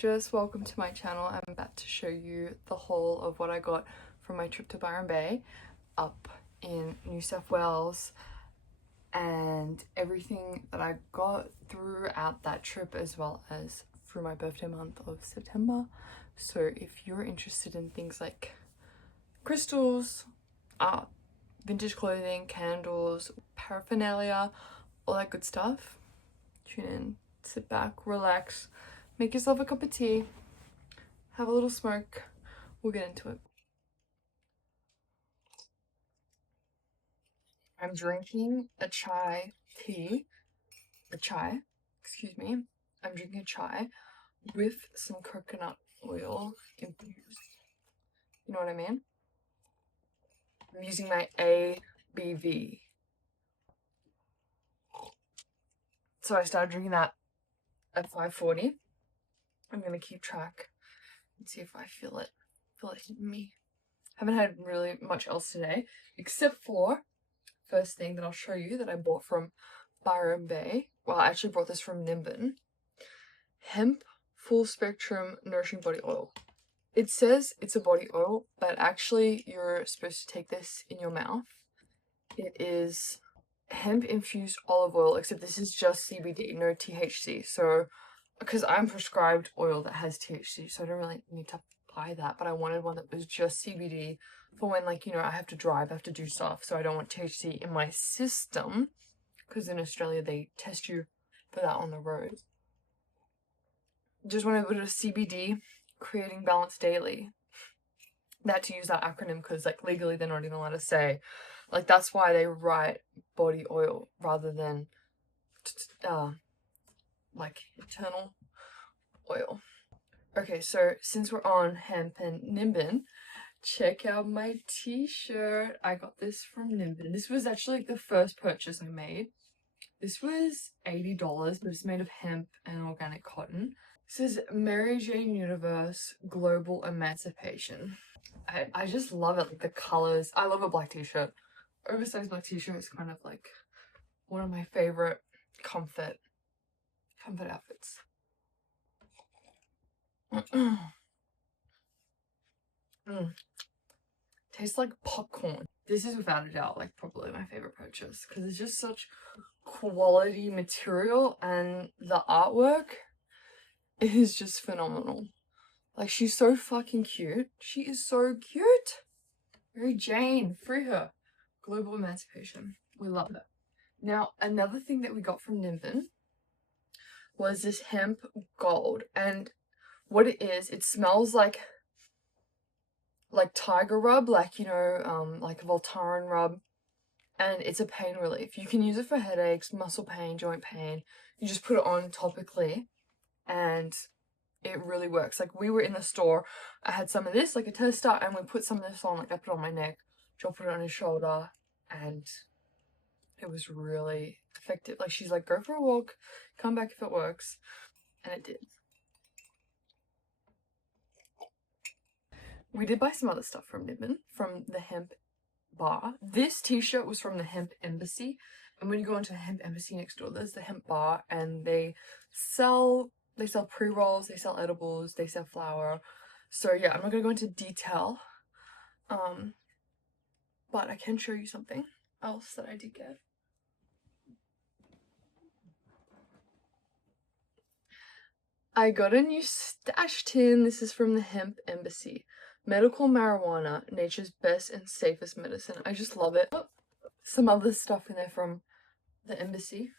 gorgeous, welcome to my channel. I'm about to show you the haul of what I got from my trip to Byron Bay up in New South Wales and everything that I got throughout that trip, as well as through my birthday month of September. So if you're interested in things like crystals, art, vintage clothing, candles, paraphernalia, all that good stuff, tune in, sit back, relax, make yourself a cup of tea, have a little smoke. We'll get into it. I'm drinking a chai, excuse me. I'm drinking a chai with some coconut oil infused. You know what I mean? I'm using my ABV. So I started drinking that at 5:40. I'm gonna keep track and see if I feel it hitting me. Haven't had really much else today, except for first thing that I'll show you that I bought from Byron Bay. Well, I actually brought this from Nimbin. Hemp full spectrum nourishing body oil. It says it's a body oil, but actually you're supposed to take this in your mouth. It is hemp infused olive oil, except this is just CBD, no THC. So because I'm prescribed oil that has THC, so I don't really need to buy that, but I wanted one that was just CBD for when, like, you know, I have to drive, I have to do stuff, so I don't want THC in my system, because in Australia they test you for that on the road. Just want to go to CBD, creating balance daily. That, to use that acronym, because like legally they're not even allowed to say, like, that's why they write body oil rather than like internal oil. Okay, so since we're on hemp and Nimbin, check out my t-shirt. I got this from Nimbin. This was actually like the first purchase I made. This was $80, but it's made of hemp and organic cotton. This is Mary Jane Universe Global Emancipation. I just love it, like the colors. I love a black t-shirt. Oversized black t-shirt is kind of like one of my favorite comfort outfits. Tastes like popcorn. This is without a doubt like probably my favorite purchase, because it's just such quality material and the artwork is just phenomenal. Like, she's so fucking cute. She is so cute. Mary Jane, free her. Global emancipation. We love it. Now, another thing that we got from Nimbin was this hemp gold, and what it is, it smells like tiger rub, like, you know, like Voltaren rub, and it's a pain relief. You can use it for headaches, muscle pain, joint pain. You just put it on topically and it really works. Like, we were in the store, I had some of this, like a tester, and we put some of this on, like I put it on my neck, Joel put it on his shoulder, and it was really effective. Like, she's like, go for a walk, come back if it works, and it did. We did buy some other stuff from Nimbin, from the hemp bar. This t-shirt was from the hemp embassy, and when you go into the hemp embassy next door, there's the hemp bar, and they sell pre-rolls, they sell edibles, they sell flour. So yeah, I'm not gonna go into detail, but I can show you something else that I did get. I got a new stash tin. This is from the hemp embassy. Medical marijuana, nature's best and safest medicine. I just love it. Oh, some other stuff in there from the embassy.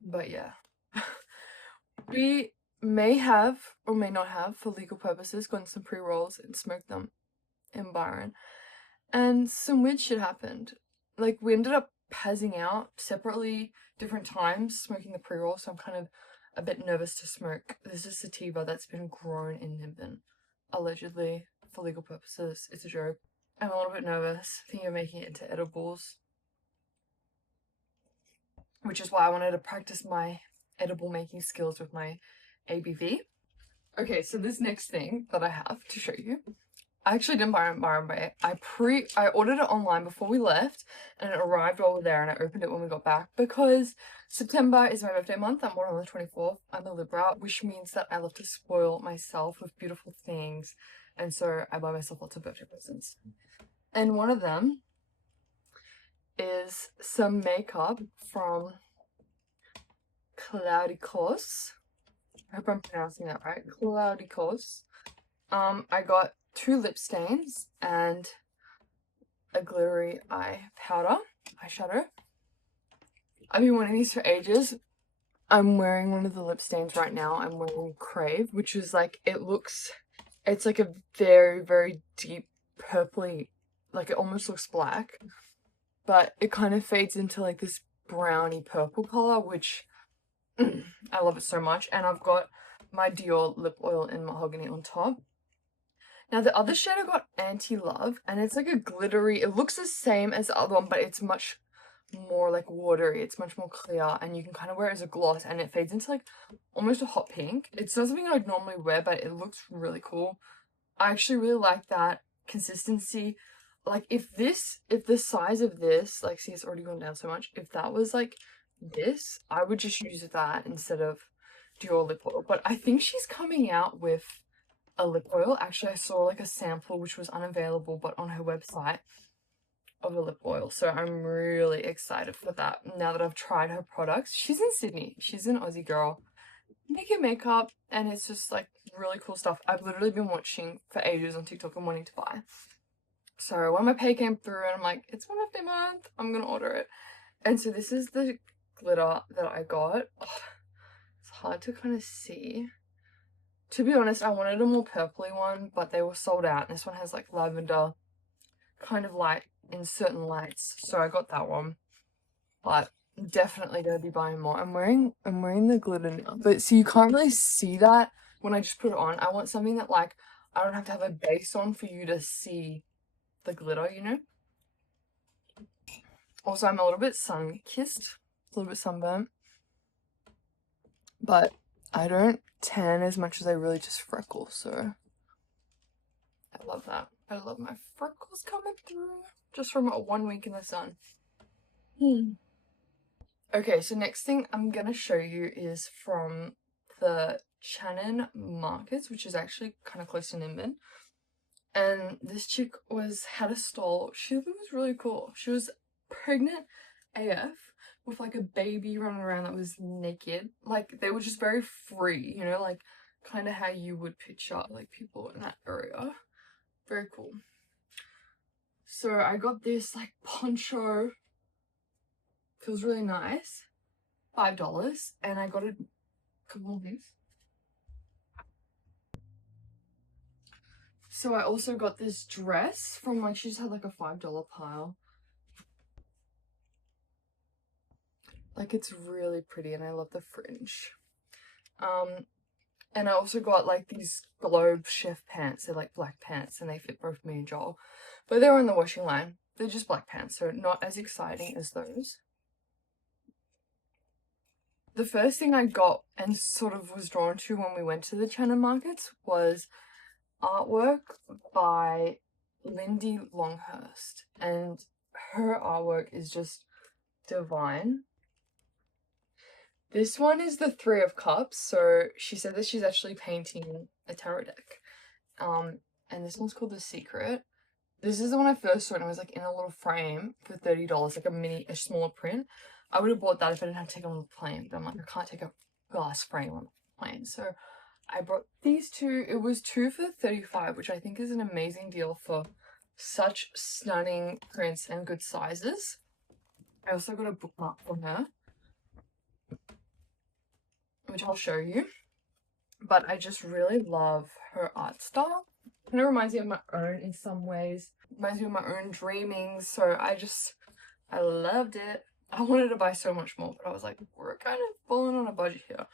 But yeah. We may have, or may not have, for legal purposes, gotten some pre-rolls and smoked them in Byron. And some weird shit happened. Like, we ended up passing out separately, different times, smoking the pre-rolls, so I'm kind of a bit nervous to smoke. This is sativa that's been grown in Nimbin, allegedly, for legal purposes. It's a joke. I'm a little bit nervous, thinking of making it into edibles, which is why I wanted to practice my edible making skills with my ABV. Okay, so this next thing that I have to show you I actually didn't buy it on Byron Bay. I ordered it online before we left, and it arrived while we were there, and I opened it when we got back because September is my birthday month. I'm born on the 24th. I'm a Libra, which means that I love to spoil myself with beautiful things, and so I buy myself lots of birthday presents. And one of them is some makeup from Cloudy Cos. I hope I'm pronouncing that right. Cloudy Cos. I got 2 lip stains and a glittery eyeshadow. I've been wanting these for ages. I'm wearing one of the lip stains right now. I'm wearing Crave, which is like, it's like a very, very deep purpley, like it almost looks black, but it kind of fades into like this browny purple color, which I love it so much. And I've got my Dior lip oil in Mahogany on top. Now the other shade I got Anti-Love, and it's like a glittery, it looks the same as the other one, but it's much more like watery. It's much more clear, and you can kind of wear it as a gloss, and it fades into like almost a hot pink. It's not something I'd normally wear, but it looks really cool. I actually really like that consistency. Like if the size of this, like see it's already gone down so much, if that was like this, I would just use that instead of Dior lip oil. But I think she's coming out with a lip oil. Actually, I saw like a sample which was unavailable but on her website of a lip oil, so I'm really excited for that now that I've tried her products. She's in Sydney, she's an Aussie girl making makeup, and it's just like really cool stuff. I've literally been watching for ages on TikTok and wanting to buy. So when my pay came through and I'm like, it's my birthday month, I'm gonna order it. And so this is the glitter that I got. Oh, it's hard to kind of see. To be honest, I wanted a more purpley one, but they were sold out. And this one has like lavender kind of light in certain lights, so I got that one. But definitely gonna be buying more. I'm wearing the glitter now, but so you can't really see that when I just put it on. I want something that like I don't have to have a base on for you to see the glitter, you know. Also, I'm a little bit sun-kissed, a little bit sunburnt, but I don't tan as much as I really just freckle, so I love that. I love my freckles coming through just from 1 week in the sun. Okay, so next thing I'm gonna show you is from the Shannon Markets, which is actually kind of close to Nimbin. And this chick had a stall. She was really cool. She was pregnant AF with like a baby running around that was naked. Like they were just very free, you know, like kind of how you would picture like people in that area. Very cool. So I got this like poncho. Feels really nice. $5, and I got a couple of these. So I also got this dress from like, she just had like a $5 pile. Like it's really pretty, and I love the fringe. And I also got like these Globe chef pants. They're like black pants, and they fit both me and Joel, but they're on the washing line. They're just black pants, so not as exciting as those. The first thing I got and sort of was drawn to when we went to the China Markets was artwork by Lindy Longhurst, and her artwork is just divine. This one is the Three of Cups, so she said that she's actually painting a tarot deck. And this one's called The Secret. This is the one I first saw, and it was like in a little frame for $30, like a smaller print. I would have bought that if I didn't have to take it on the plane, but I'm like, I can't take a glass frame on the plane. So I brought these two. It was 2 for $35, which I think is an amazing deal for such stunning prints and good sizes. I also got a bookmark from her, which I'll show you. But I just really love her art style. Kind of reminds me of my own in some ways. Reminds me of my own dreaming. So I loved it. I wanted to buy so much more, but I was like, we're kind of falling on a budget here.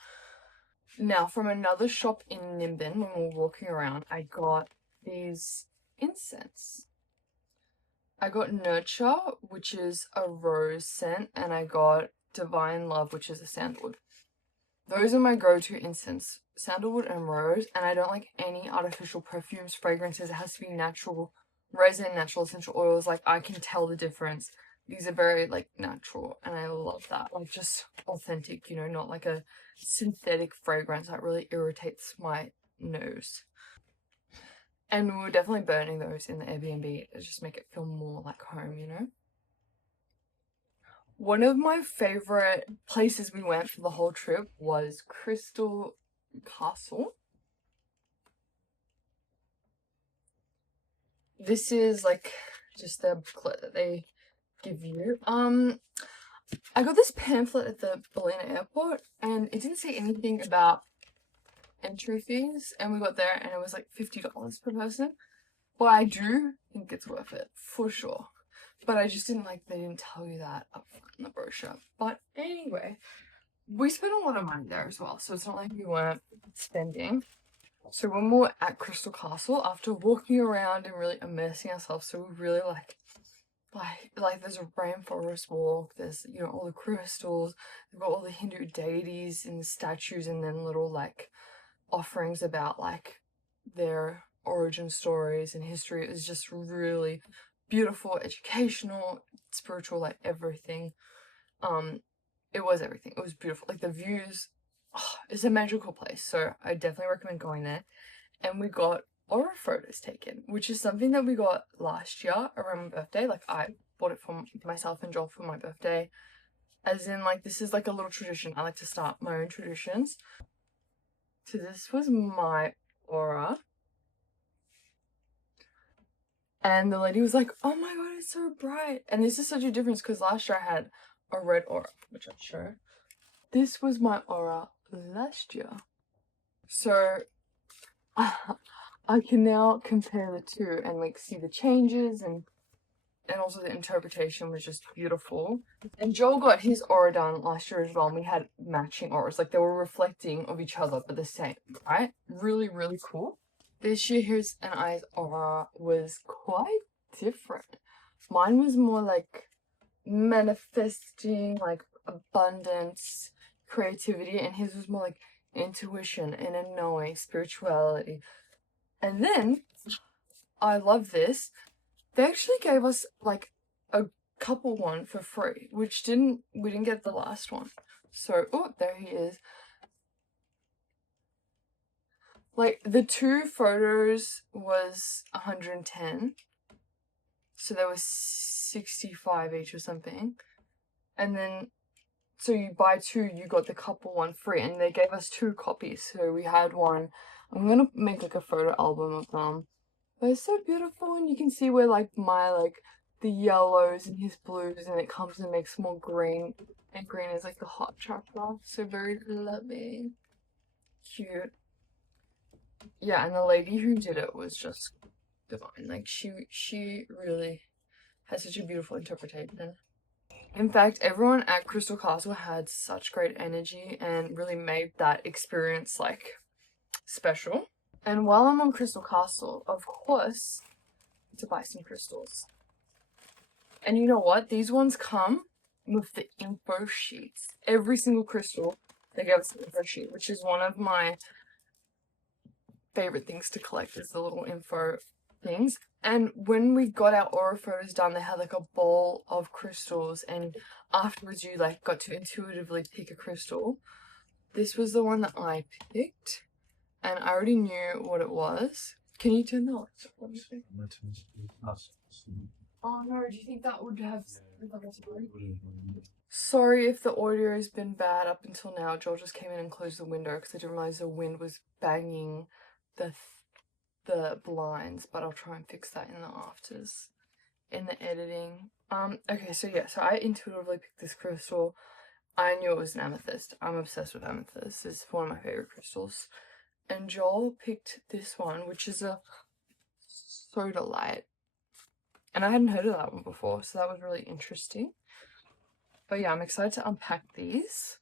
Now, from another shop in Nimbin, when we were walking around, I got these incense. I got Nurture, which is a rose scent, and I got Divine Love, which is a sandalwood. Those are my go-to incense, sandalwood and rose, and I don't like any artificial perfumes, fragrances. It has to be natural resin, natural essential oils. Like, I can tell the difference. These are very, like, natural, and I love that. Like, just authentic, you know, not like a synthetic fragrance that really irritates my nose. And we were definitely burning those in the Airbnb to just make it feel more like home, you know? One of my favorite places we went for the whole trip was Crystal Castle. This is like just the booklet that they give you. I got this pamphlet at the Berlin airport and it didn't say anything about entry fees, and we got there and it was like $50 per person. But I do think it's worth it for sure. But I just didn't like, they didn't tell you that up front in the brochure. But anyway, we spent a lot of money there as well, so it's not like we weren't spending. So when we were at Crystal Castle, after walking around and really immersing ourselves, so we really like there's a rainforest walk, there's, you know, all the crystals, they've got all the Hindu deities and the statues, and then little like offerings about like their origin stories and history. It was just really beautiful, educational, spiritual, like everything. It was everything. It was beautiful. Like the views, it's a magical place. So I definitely recommend going there. And we got aura photos taken, which is something that we got last year around my birthday. Like I bought it for myself and Joel for my birthday. As in, like, this is like a little tradition. I like to start my own traditions. So this was my aura. And the lady was like, oh my god, it's so bright. And this is such a difference because last year I had a red aura, which I'll show. This was my aura last year. So I can now compare the two and like see the changes, and also the interpretation was just beautiful. And Joel got his aura done last year as well, and we had matching auras. Like they were reflecting of each other but the same, right? Really, really cool. This year his and I's aura was quite different. Mine was more like manifesting, like abundance, creativity, and his was more like intuition, inner knowing, spirituality. And then, I love this, they actually gave us like a couple one for free, which we didn't get the last one. So, oh, there he is. Like, the two photos was 110. So there was 65 each or something. And then, so you buy two, you got the couple one free. And they gave us two copies. So we had one. I'm going to make like a photo album of them. But it's so beautiful. And you can see where like the yellows and his blues. And it comes and makes more green. And green is like the hot chakra. So very loving. Cute. Yeah, and the lady who did it was just divine. Like, she really has such a beautiful interpretation. In fact, everyone at Crystal Castle had such great energy and really made that experience, like, special. And while I'm on Crystal Castle, of course, to buy some crystals. And you know what? These ones come with the info sheets. Every single crystal, they gave us an info sheet, which is one of my favorite things to collect, is the little info things. And when we got our aura photos done, they had like a bowl of crystals, and afterwards you like got to intuitively pick a crystal. This was the one that I picked, and I already knew what it was. Can you turn the lights on? Oh no, do you think that would have... Sorry if the audio has been bad up until now. Joel just came in and closed the window because I didn't realize the wind was banging the blinds, but I'll try and fix that in the afters, in the editing. Okay, so yeah, so I intuitively picked this crystal. I knew it was an amethyst. I'm obsessed with amethyst. It's one of my favorite crystals. And Joel picked this one, which is a sodalite. And I hadn't heard of that one before, so that was really interesting. But yeah, I'm excited to unpack these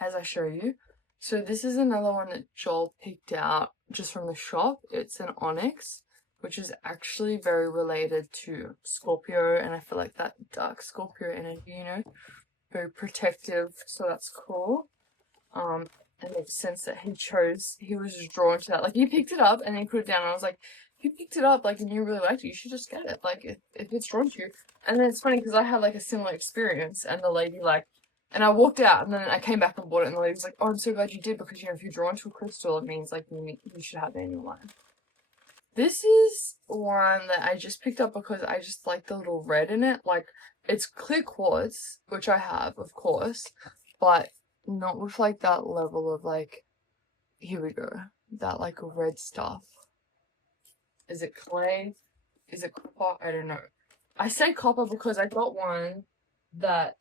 as I show you. So this is another one that Joel picked out just from the shop. It's an onyx, which is actually very related to Scorpio, and I feel like that dark Scorpio energy, you know, very protective, so that's cool. it makes sense that he was drawn to that. Like, he picked it up and then he put it down, and I was like, if you picked it up, like, and you really liked it, you should just get it. Like, if it's drawn to you. And then it's funny because I had, like, a similar experience, and the lady, like, and I walked out, and then I came back and bought it, and the lady was like, oh, I'm so glad you did, because, you know, if you're drawn to a crystal, it means, like, you should have it in your life. This is one that I just picked up because I just like the little red in it. Like, it's clear quartz, which I have, of course, but not with, like, that level of, like, here we go, that, like, red stuff. Is it clay? Is it copper? I don't know. I say copper because I got one that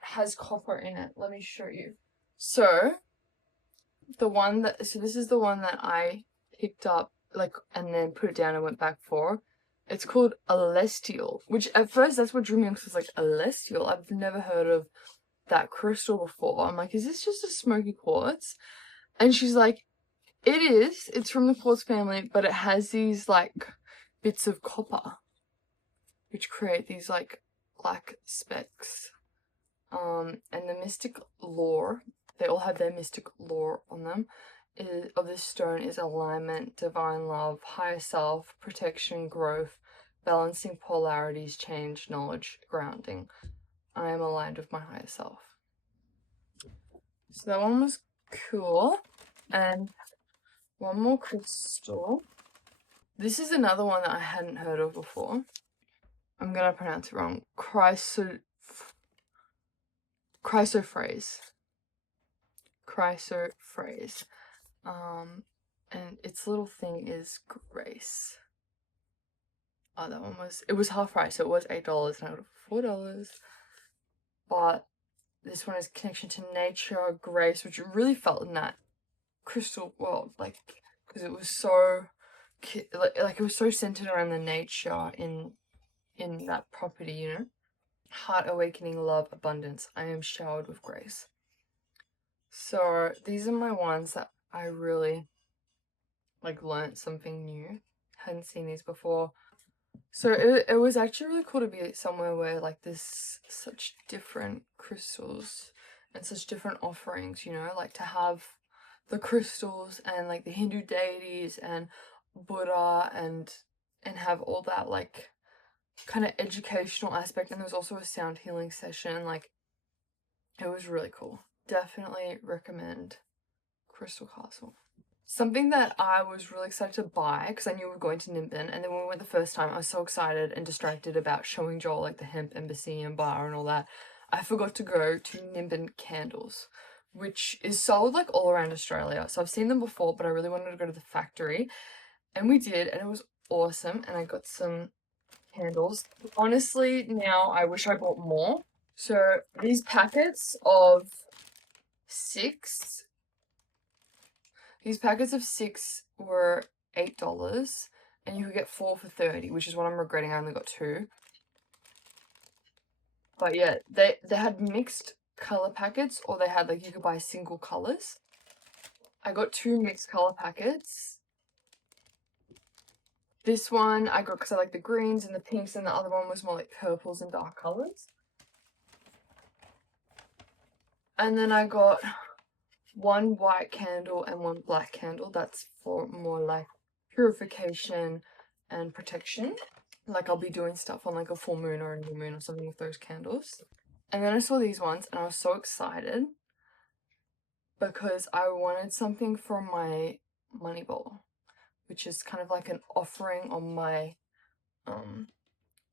has copper in it. Let me show you. So, this is the one that I picked up, like, and then put it down and went back for. It's called Celestial, which at first that's what drew me in, because it's like, Celestial? I've never heard of that crystal before. I'm like, is this just a smoky quartz? And she's like, it is. It's from the quartz family, but it has these, like, bits of copper, which create these, like, black specks. And the mystic lore, they all have their mystic lore on them, of this stone is alignment, divine love, higher self, protection, growth, balancing polarities, change, knowledge, grounding. I am aligned with my higher self. So that one was cool. And one more crystal. This is another one that I hadn't heard of before. I'm gonna pronounce it wrong. Chrysoprase. And its little thing is grace. Oh, that one it was half price, so it was $8 and I got it for $4. But this one is connection to nature, grace, which really felt in that crystal world, like, because it was so, like it was so centered around the nature in that property, you know. Heart awakening, love, abundance. I am showered with grace. So these are my ones that I really, like, learnt something new. Hadn't seen these before. So it was actually really cool to be somewhere where, like, there's such different crystals and such different offerings, you know, like to have the crystals and, like, the Hindu deities and Buddha and have all that, like, kind of educational aspect. And there was also a sound healing session. Like, it was really cool. Definitely recommend Crystal Castle. Something that I was really excited to buy, because I knew we were going to Nimbin, and then when we went the first time, I was so excited and distracted about showing Joel, like, the hemp embassy and bar and all that. I forgot to go to Nimbin Candles, which is sold, like, all around Australia. So I've seen them before, but I really wanted to go to the factory, and we did, and it was awesome. And I got some candles. Honestly, now I wish I bought more. So these packets of 6 were $8, and you could get 4 for $30, which is what I'm regretting. I only got 2. But yeah, they had mixed color packets, or they had, like, you could buy single colors. I got 2 mixed color packets. This one I got because I like the greens and the pinks, and the other one was more like purples and dark colors. And then I got 1 white candle and 1 black candle. That's for more, like, purification and protection. Like, I'll be doing stuff on, like, a full moon or a new moon or something with those candles. And then I saw these ones and I was so excited because I wanted something for my money bowl, which is kind of like an offering on my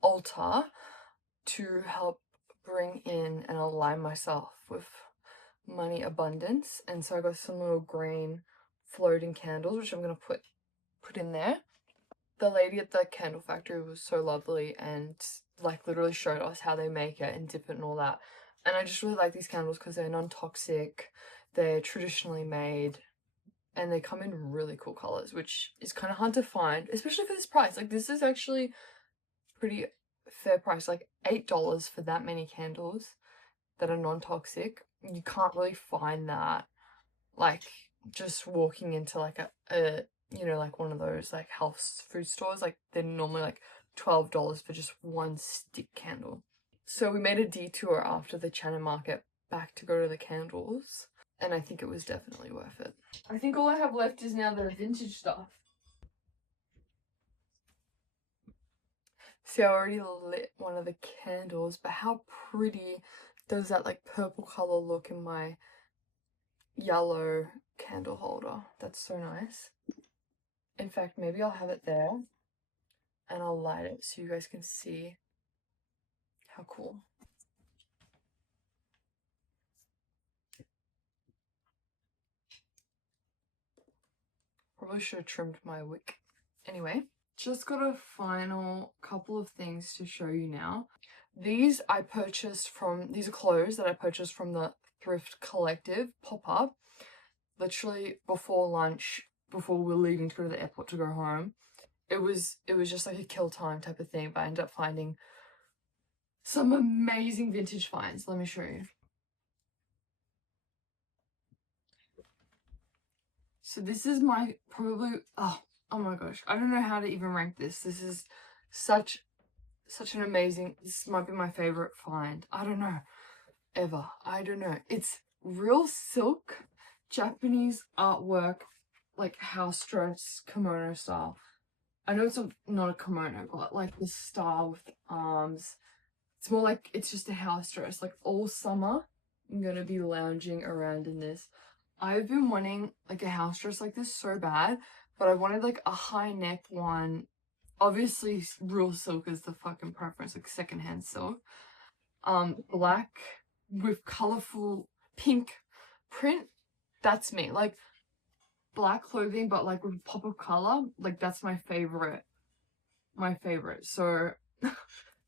altar to help bring in and align myself with money abundance. And so I got some little green floating candles, which I'm gonna put in there. The lady at the candle factory was so lovely and, like, literally showed us how they make it and dip it and all that. And I just really like these candles because they're non-toxic, they're traditionally made, and they come in really cool colors, which is kind of hard to find, especially for this price. Like, this is actually pretty fair price. Like, $8 for that many candles that are non-toxic. You can't really find that, like, just walking into, like, a you know, like, one of those, like, health food stores. Like, they're normally, like, $12 for just 1 stick candle. So we made a detour after the China market back to go to the candles. and I think it was definitely worth it. I think all I have left is now the vintage stuff. See, I already lit one of the candles, but how pretty does that like purple color look in my yellow candle holder? That's so nice. In fact, maybe I'll have it there and I'll light it so you guys can see how cool. Probably should have trimmed my wick. Anyway, just got a final couple of things to show you now. These I purchased from, these are clothes that I purchased from the Thrift Collective pop-up. Literally before lunch, before we were leaving to go to the airport to go home. It was just like a kill time type of thing, but I ended up finding some amazing vintage finds. Let me show you. So this is my probably, oh my gosh, I don't know how to even rank this. This is such an amazing, this might be my favorite find. I don't know, ever. I don't know. It's real silk, Japanese artwork, like house dress kimono style. I know it's not a kimono, but like the style with the arms. It's more like it's just a house dress. Like all summer, I'm gonna be lounging around in this. I've been wanting like a house dress like this so bad, but I wanted like a high neck one. Obviously, real silk is the fucking preference, like secondhand silk. Black with colorful pink print. That's me. Like black clothing, but like with a pop of color. Like that's my favorite. My favorite. So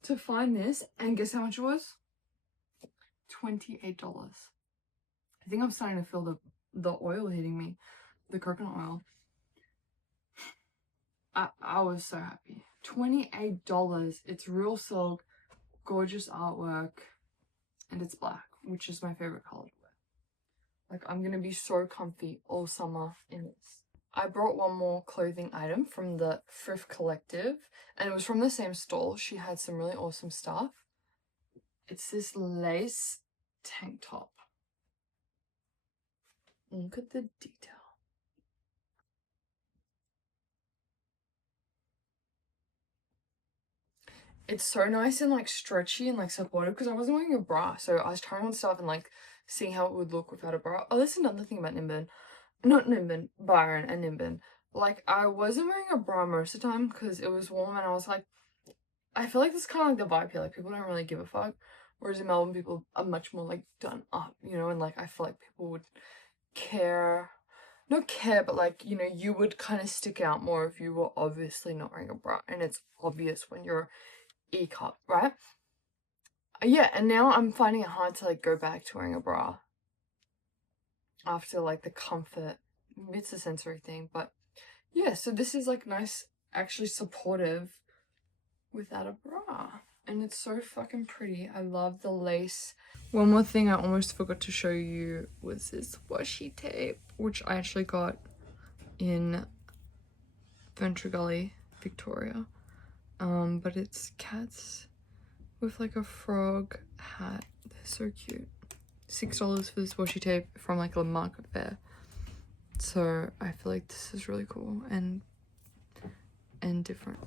to find this, and guess how much it was? $28. I think I'm starting to feel the oil hitting me, the coconut oil. I was so happy. $28. It's real silk, gorgeous artwork, and it's black, which is my favorite color to wear. Like I'm gonna be so comfy all summer in this. I brought one more clothing item from the Thrift Collective, and it was from the same stall. She had some really awesome stuff. It's this lace tank top. Look at the detail. It's so nice and like stretchy and like supportive because I wasn't wearing a bra, so I was trying on stuff and like seeing how it would look without a bra. Oh, that's another thing about Nimbin. Not Nimbin, Byron and Nimbin. Like I wasn't wearing a bra most of the time because it was warm and I was like, I feel like this is kind of like the vibe here. Like people don't really give a fuck. Whereas in Melbourne, people are much more like done up, you know, and like I feel like people would care. Not care, but like, you know, you would kind of stick out more if you were obviously not wearing a bra. And it's obvious when you're E-cup, right? Yeah, and now I'm finding it hard to like go back to wearing a bra after like the comfort. It's a sensory thing, but yeah, so this is like nice, actually supportive without a bra. And it's so fucking pretty. I love the lace. One more thing I almost forgot to show you was this washi tape, which I actually got in Venture Gully, Victoria. But it's cats with like a frog hat. They're so cute. $6 for this washi tape from like a market fair. So I feel like this is really cool and different.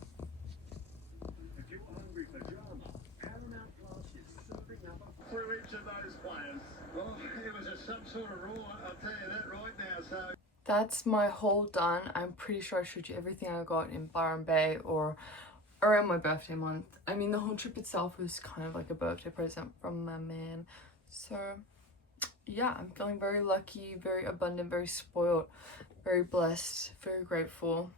If you're hungry for drama, Paramount Plus is serving up through each of those players. Well, it was some sort of rule, I'll tell you that right now. So that's my haul done. I'm pretty sure I showed you everything I got in Byron Bay or around my birthday month. I mean, the whole trip itself was kind of like a birthday present from my man. So yeah, I'm feeling very lucky, very abundant, very spoiled, very blessed, very grateful,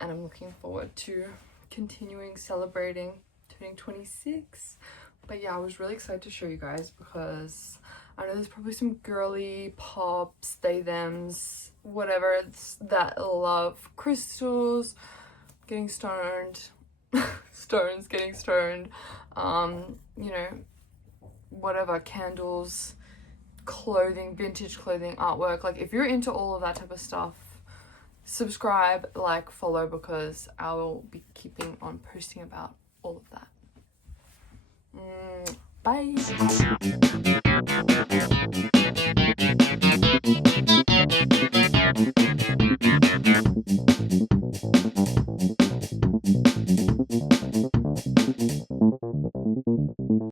and I'm looking forward to continuing celebrating turning 26. But yeah, I was really excited to show you guys because I know there's probably some girly pops, they thems, whatever, that love crystals, getting stoned, getting stoned, you know, whatever, candles, clothing, vintage clothing, artwork. Like if you're into all of that type of stuff, subscribe, like, follow, because I will be keeping on posting about all of that. Bye.